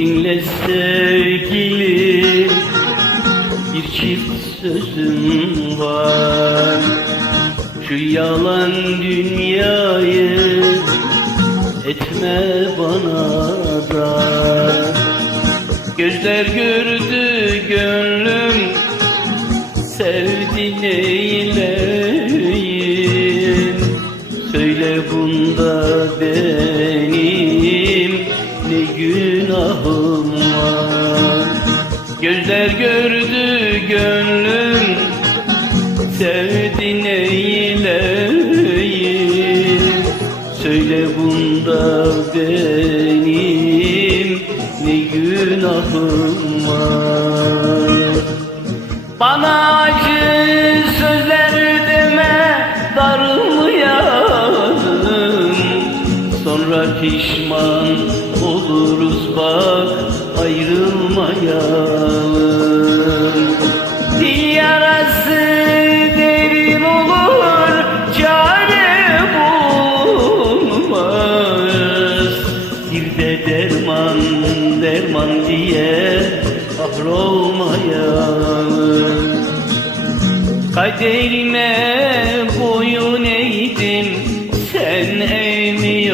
Dinle sevgili Bir çift sözüm var. Şu yalan dünyayı Etme bana dar Gözler gördü gönlüm Sevdi neyleyim Ne günahım var. Bana acı sözler deme darılmayalım. Sonra pişman derman diye kahrolmayalım Kaderime boyun eğdim sen eğmiyorsun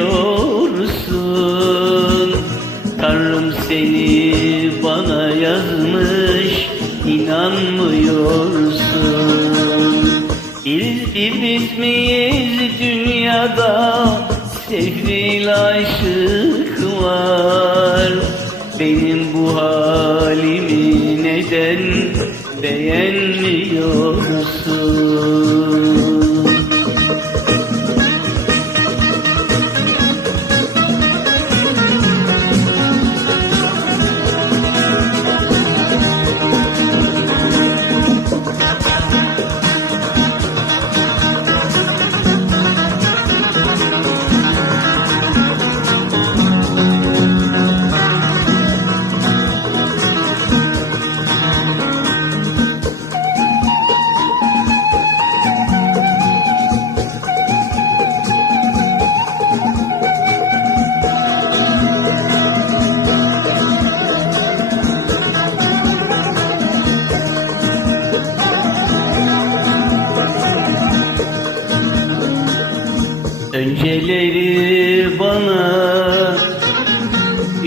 Tanrım seni bana yazmış inanmıyorsun. İz, biz miyiz dünyada? Sevgili aşık var Benim bu halimi neden beğenmiyorsun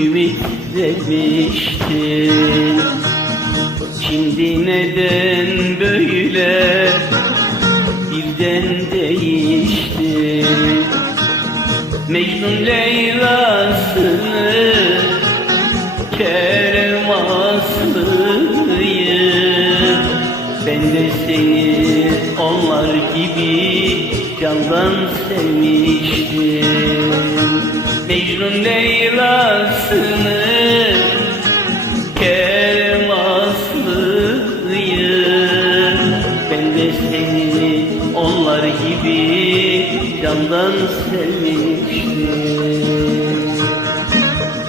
ümit vermiştin Şimdi neden böyle? Birden değişti. Mecnun Leyla'sını Kerem de seni onlar gibi candan sevmiştim. Mecnun Leyla'sını Kerem Aslı'yı Ben de seni onlar gibi candan sevmiştim.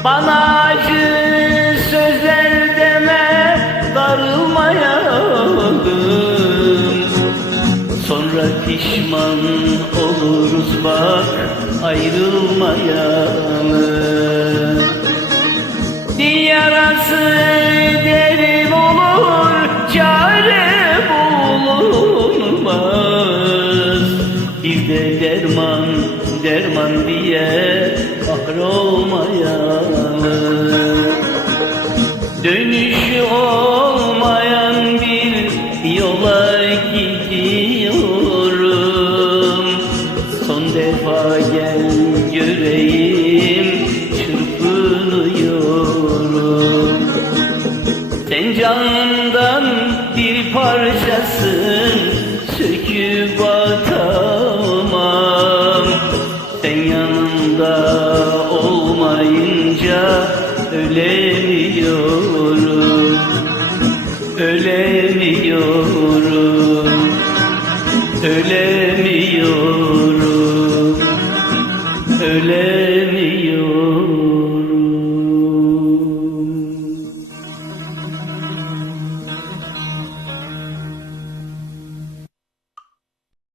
Bana pişman oluruz bak ayrılmayalım. Dil yarası derin olur çare bulunmaz. Bir de derman derman diye kahrolmayalım Dönüşü defa gel göreyim you